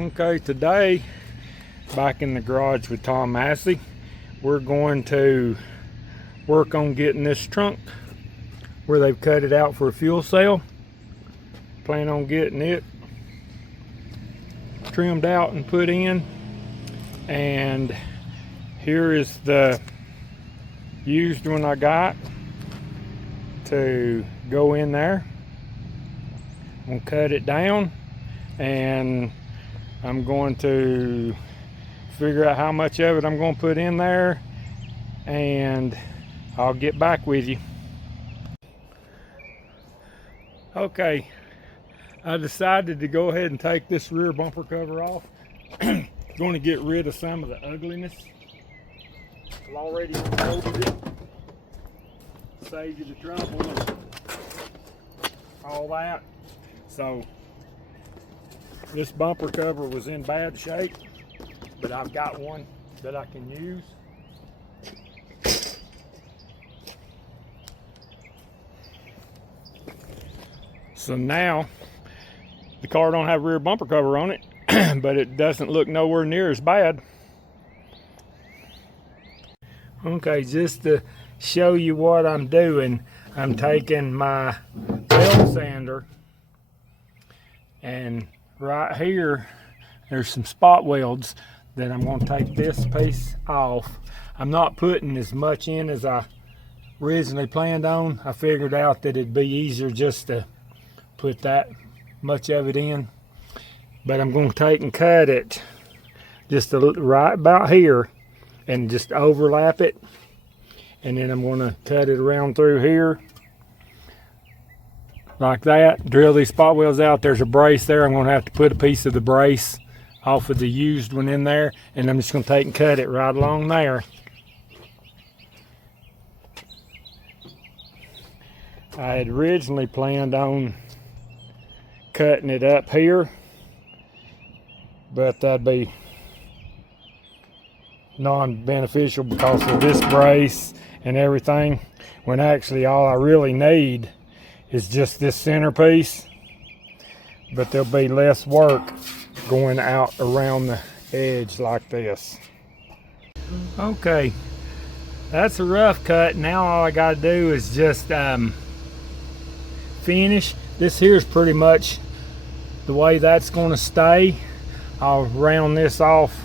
Okay, today back in the garage with Tom Massey, we're going to work on getting this trunk where they've cut it out for a fuel cell. Plan on getting it trimmed out and put in, and here is the used one I got to go in there. I'm gonna cut it down and I'm going to figure out how much of it I'm going to put in there, and I'll get back with you. Okay, I decided to go ahead and take this rear bumper cover off. Going to get rid of some of the ugliness. I've already folded it, saved you the trouble and all that. So this bumper cover was in bad shape, but I've got one that I can use. So now the car don't have rear bumper cover on it, but it doesn't look nowhere near as bad. Okay, just to show you what I'm doing, I'm taking my belt sander, and right here there's some spot welds that I'm going to take this piece off. I'm not putting as much in as I originally planned on. I figured out that it'd be easier just to put that much of it in, but I'm going to take and cut it just right about here and just overlap it, and then I'm going to cut it around through here like that. Drill these spot welds out. There's a brace there. I'm going to have to put a piece of the brace off of the used one in there, and I'm just going to take and cut it right along there. I had originally planned on cutting it up here, but that'd be non-beneficial because of this brace and everything, when actually all I really need is just this centerpiece. But there'll be less work going out around the edge like this. Okay, that's a rough cut. Now all I gotta do is just finish. This here is pretty much the way that's going to stay. I'll round this off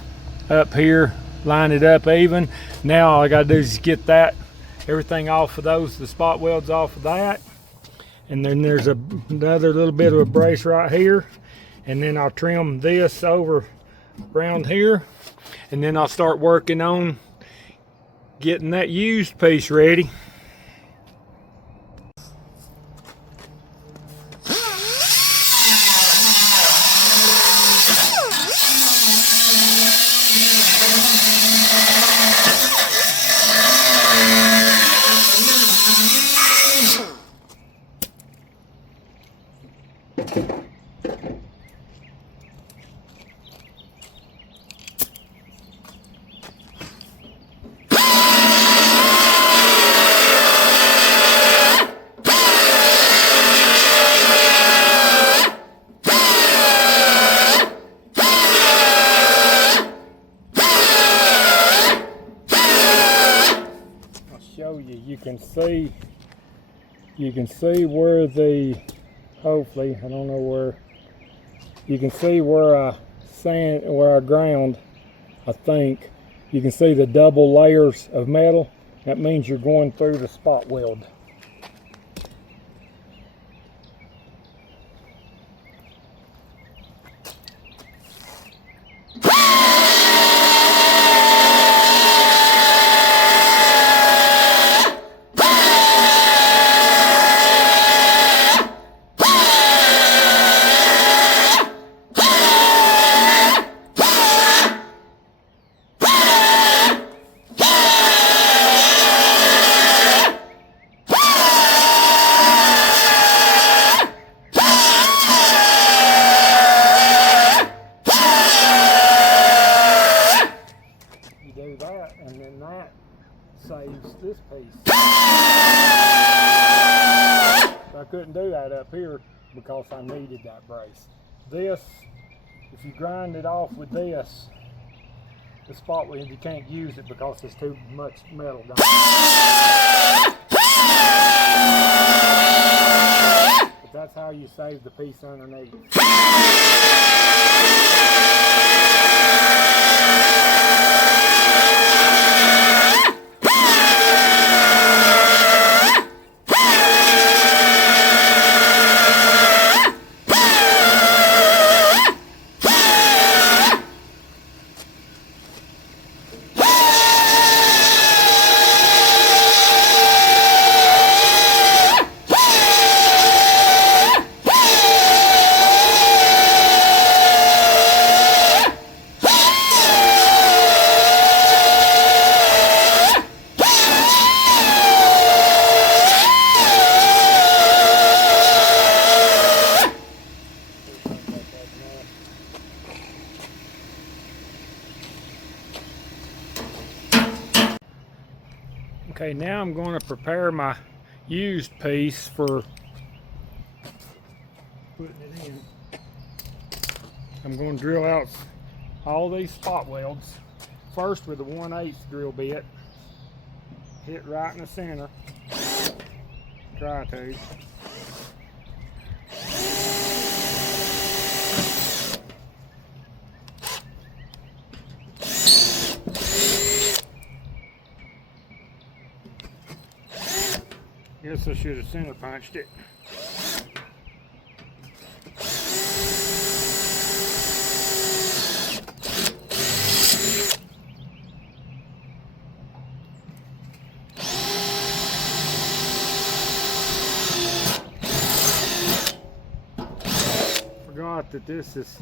up here, line it up even. Now all I gotta do is get that everything off of those, the spot welds off of that, and then there's another little bit of a brace right here, and then I'll trim this over around here, and then I'll start working on getting that used piece ready. You can see where the, hopefully, I don't know where, you can see where I ground, I think. You can see the double layers of metal. That means you're going through the spot weld. saves this piece. I couldn't do that up here because I needed that brace. This if you grind it off with this, the spot weld, you can't use it because there's too much metal gone. But that's how you save the piece underneath. Okay, now I'm going to prepare my used piece for putting it in. I'm going to drill out all these spot welds. First with a 1/8 drill bit. Hit right in the center. Try to. Guess I should have center punched it. Forgot that this is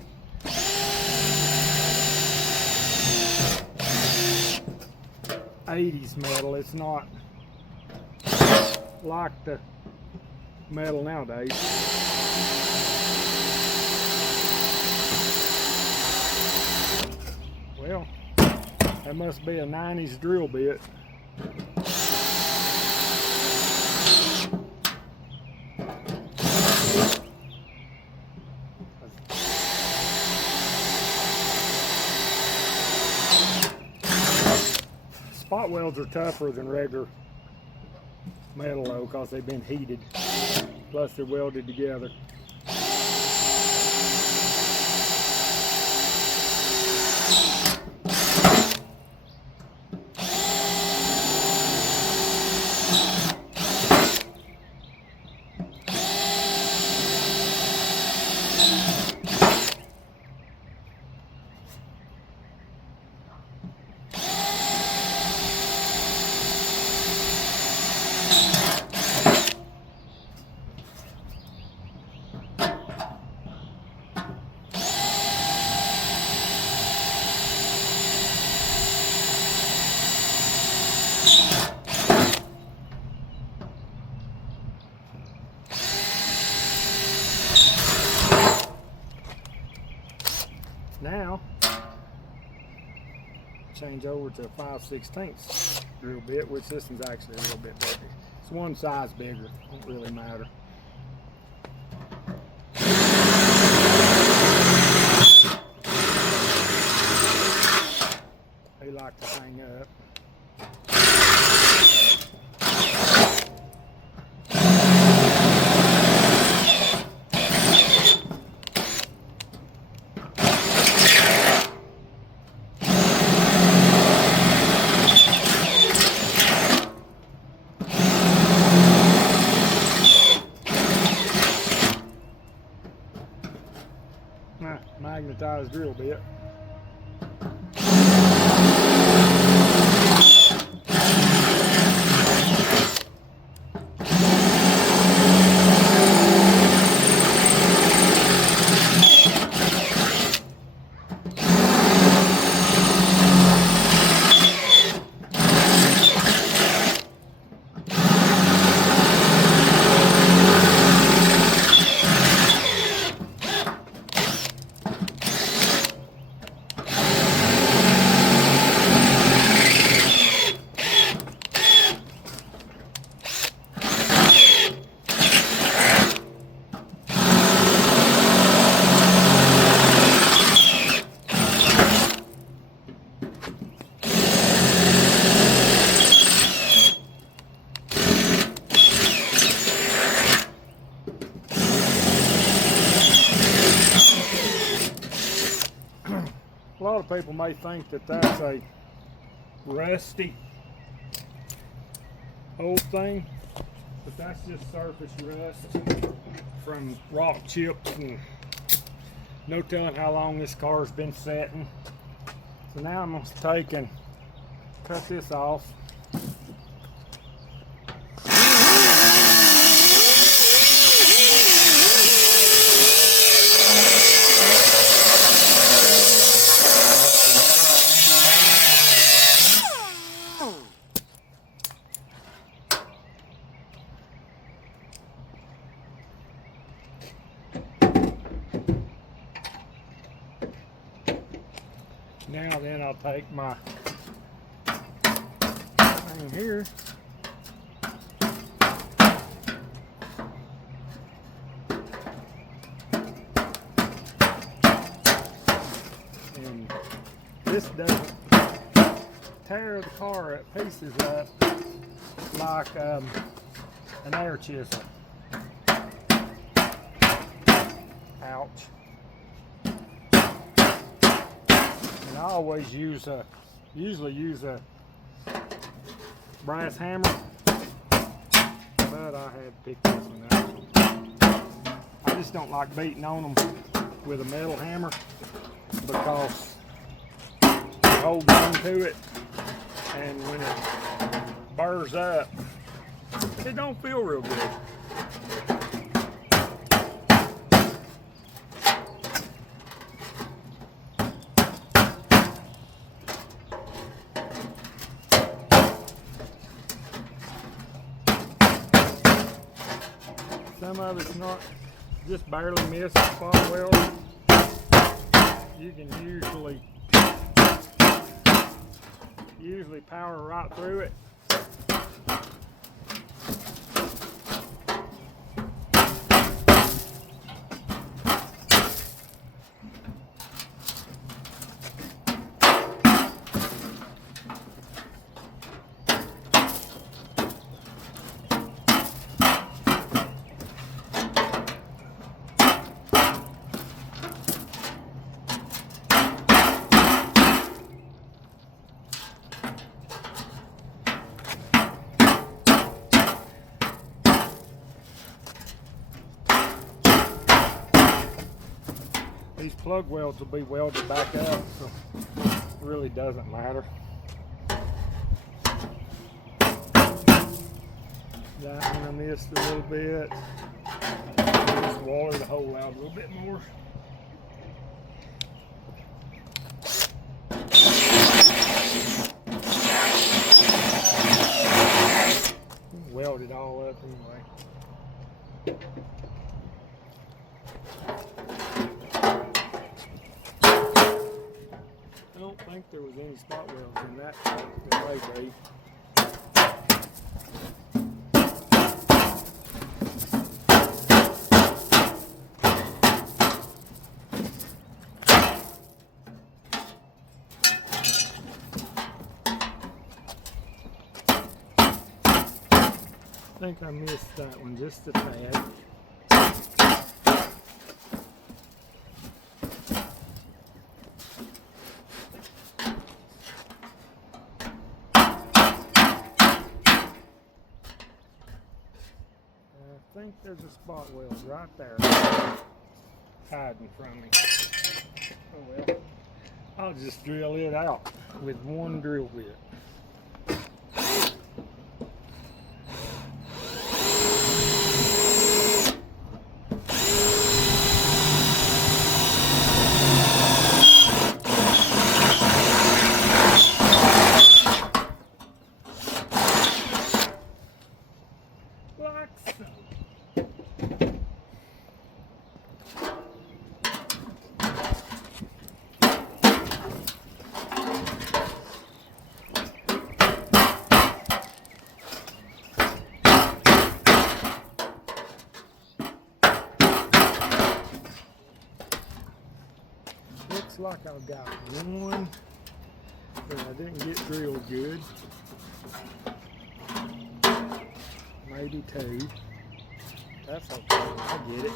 '80s metal. It's not like the metal nowadays. Well, that must be a '90s drill bit. Spot welds are tougher than regular metal though, because they've been heated, plus they're welded together. Now, change over to a 5/16 drill bit, which this one's actually a little bit bigger. It's one size bigger, don't really matter. They like to hang up. Magnetized drill bit. of people may think that that's a rusty old thing, but that's just surface rust from rock chips, and no telling how long this car's been setting. So now I'm going to take and cut this off. Now then I'll take my thing here and this doesn't tear the car at pieces up like an air chisel. Ouch. And I always usually use a brass hammer, but I had to pick this one up. I just don't like beating on them with a metal hammer because it holds on to it, and when it burrs up, it don't feel real good. Some of it's not, just barely miss the spot weld. You can usually power right through it. These plug welds will be welded back up, so it really doesn't matter. That one I missed a little bit. Just water the hole out a little bit more. Weld it all up anyway. I don't think there was any spot welds in that. There may be. I think I missed that one just a tad. I think there's a spot weld right there hiding from me. Oh well, I'll just drill it out with one drill bit. Like so. Looks like I've got one that I didn't get drilled good. Maybe two. That's okay, I get it.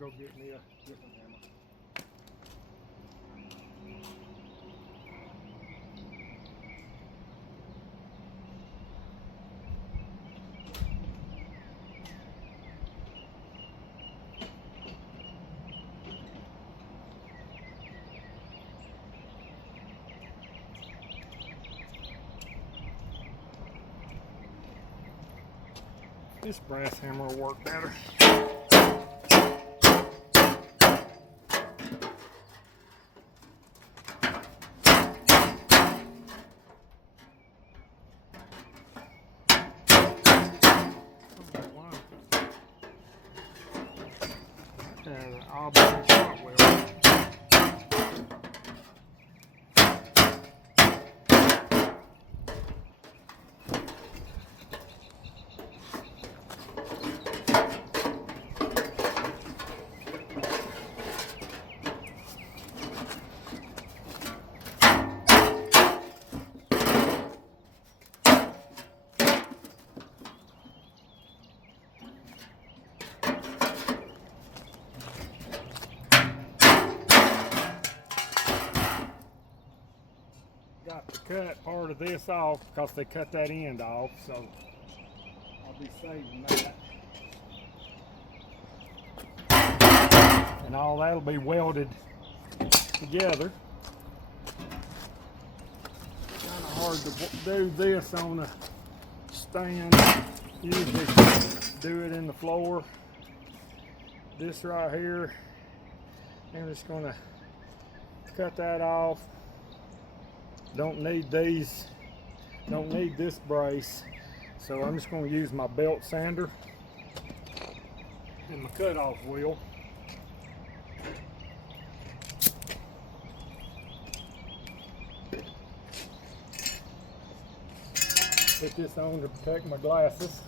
go get me a different hammer. This brass hammer will work better. I'll be shot well. Got to cut part of this off because they cut that end off, so I'll be saving that. And all that'll be welded together. Kind of hard to do this on a stand. Usually do it in the floor. This right here, I'm just going to cut that off. Don't need these, don't need this brace, so I'm just going to use my belt sander and my cutoff wheel. Put this on to protect my glasses.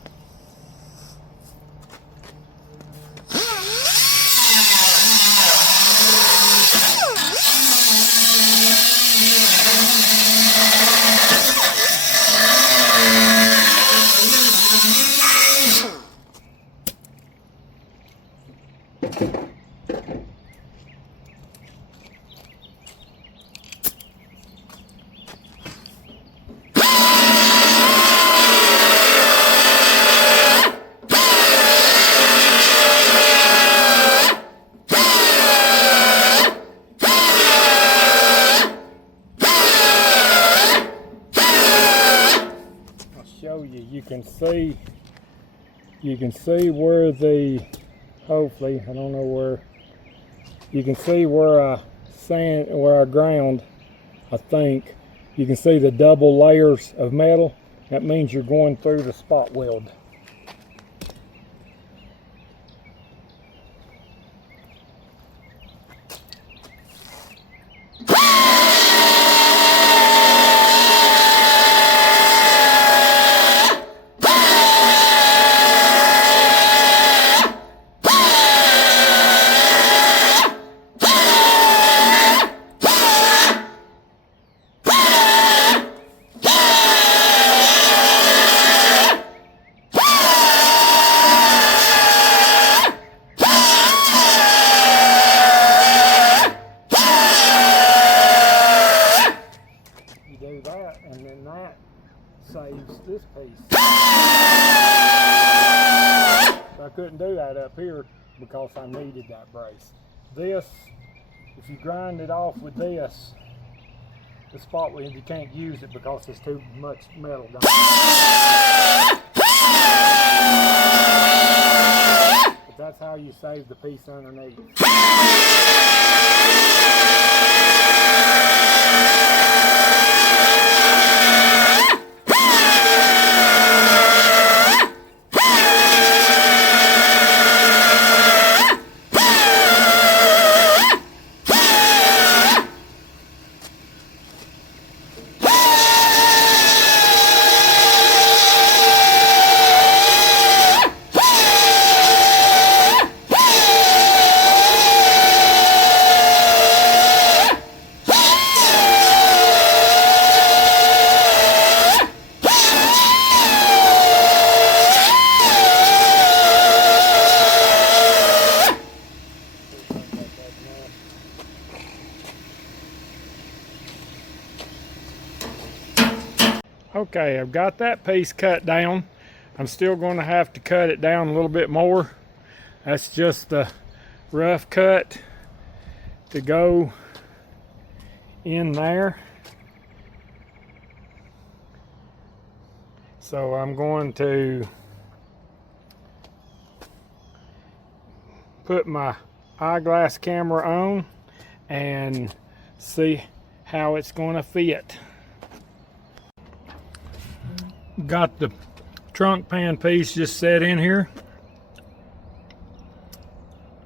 You can see where the, hopefully, I don't know where, you can see where I ground, I think. You can see the double layers of metal. That means you're going through the spot weld. And then that saves this piece. So I couldn't do that up here because I needed that brace. This, if you grind it off with this, the spot weld, you can't use it because there's too much metal down there. But that's how you save the piece underneath. Okay, I've got that piece cut down. I'm still going to have to cut it down a little bit more. That's just the rough cut to go in there. So I'm going to put my eyeglass camera on and see how it's going to fit. Got the trunk pan piece just set in here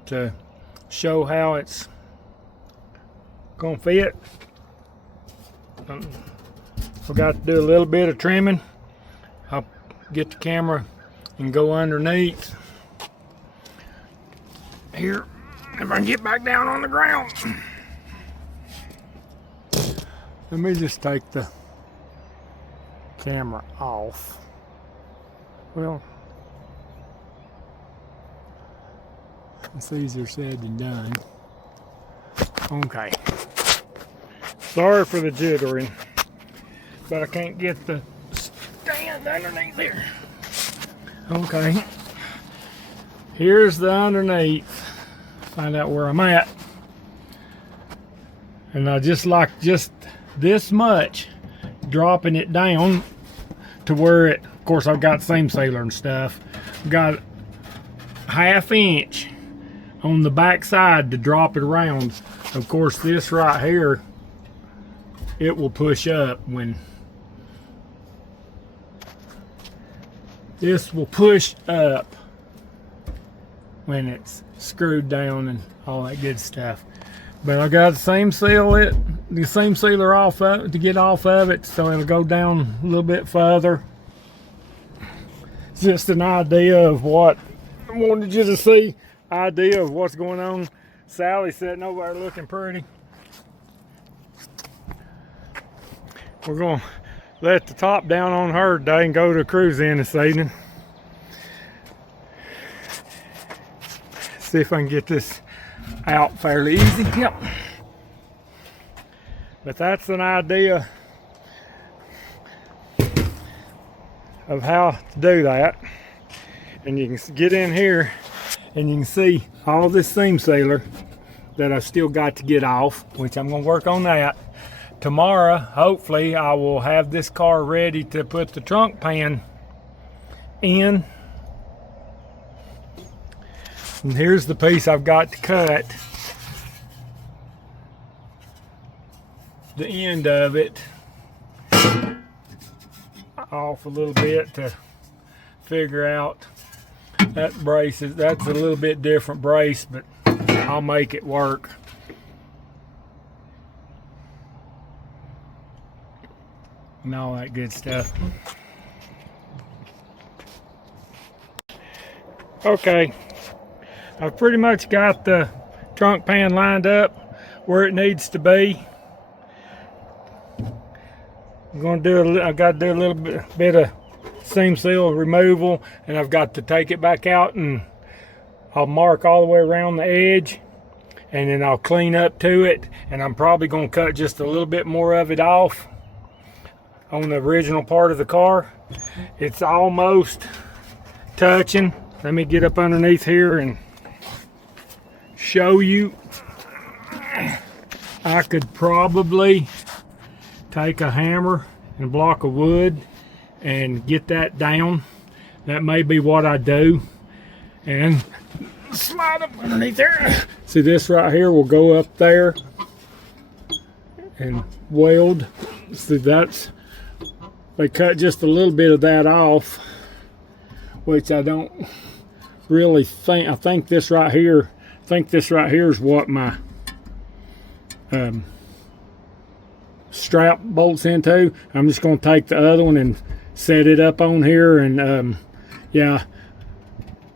to show how it's gonna fit. Forgot to do a little bit of trimming. I'll get the camera and go underneath here if I can get back down on the ground. Let me just take the camera off. Well, it's easier said than done. Okay. Sorry for the jittering, but I can't get the stand underneath here. Okay. Here's the underneath. Find out where I'm at. And I just like just this much, dropping it down to where it, of course I've got seam sealer and stuff, got 1/2 inch on the back side to drop it around. Of course this right here, it will push up when this will push up when it's screwed down and all that good stuff. But I got the seam sealer off of it to get off of it, so it'll go down a little bit further. It's just an idea of what I wanted you to see, idea of what's going on. Sally's sitting over there looking pretty. We're gonna let the top down on her today and go to a cruise in this evening. See if I can get this out fairly easy. Yep. But that's an idea of how to do that. And you can get in here and you can see all this seam sealer that I still got to get off, which I'm going to work on that. Tomorrow, hopefully, I will have this car ready to put the trunk pan in. And here's the piece I've got to cut. The end of it off a little bit to figure out that brace is, that's a little bit different brace, but I'll make it work. And all that good stuff. Okay, I've pretty much got the trunk pan lined up where it needs to be. I'm going to do I've got to do a little bit of seam seal removal, and I've got to take it back out and I'll mark all the way around the edge, and then I'll clean up to it, and I'm probably going to cut just a little bit more of it off on the original part of the car. It's almost touching. Let me get up underneath here and show you. I could probably take a hammer and a block of wood and get that down. That may be what I do. And slide up underneath there. See, this right here will go up there and weld. See, that's, they cut just a little bit of that off, which I don't really think. I think this right here is what my strap bolts into. I'm just going to take the other one and set it up on here, and yeah,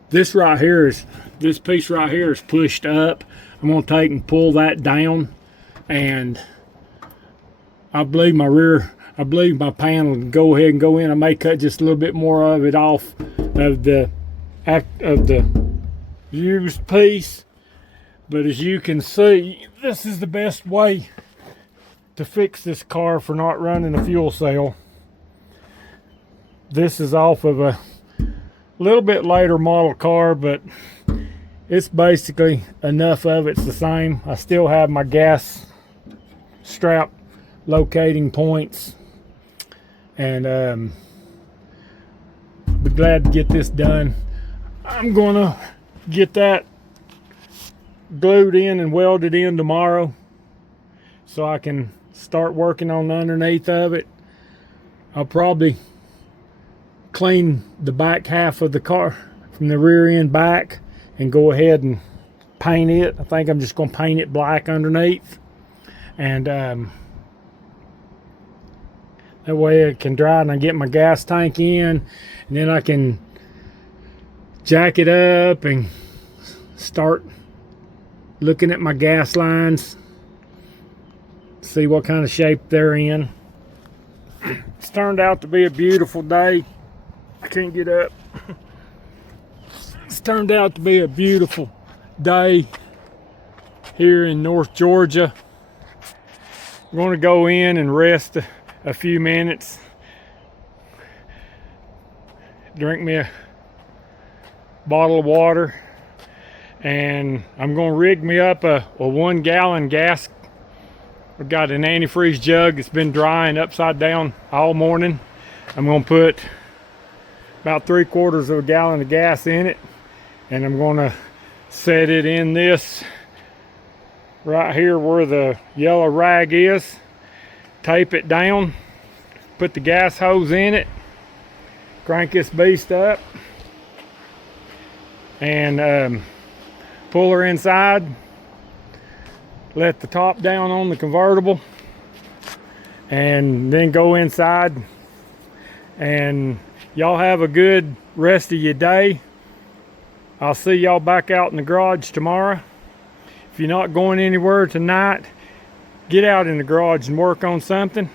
this piece right here is pushed up. I'm going to take and pull that down, and I believe my panel will go ahead and go in. I may cut just a little bit more of it off of the used piece, but as you can see, this is the best way to fix this car for not running a fuel cell. This is off of a little bit later model car, but it's basically enough of it's the same. I still have my gas strap locating points, and be glad to get this done. I'm gonna get that glued in and welded in tomorrow so I can start working on the underneath of it. I'll probably clean the back half of the car from the rear end back and go ahead and paint it. I think I'm just going to paint it black underneath, and that way it can dry and I get my gas tank in, and then I can jack it up and start looking at my gas lines, see what kind of shape they're in. It's turned out to be a beautiful day. I can't get up. It's turned out to be a beautiful day here in North Georgia. I'm going to go in and rest a few minutes, drink me a bottle of water, and I'm going to rig me up a 1 gallon gas. I've got an antifreeze jug that's been drying upside down all morning. I'm going to put about 3/4 of a gallon of gas in it, and I'm going to set it in this right here where the yellow rag is, tape it down, put the gas hose in it, crank this beast up, and pull her inside, let the top down on the convertible, and then go inside. And y'all have a good rest of your day. I'll see y'all back out in the garage tomorrow. If you're not going anywhere tonight, get out in the garage and work on something.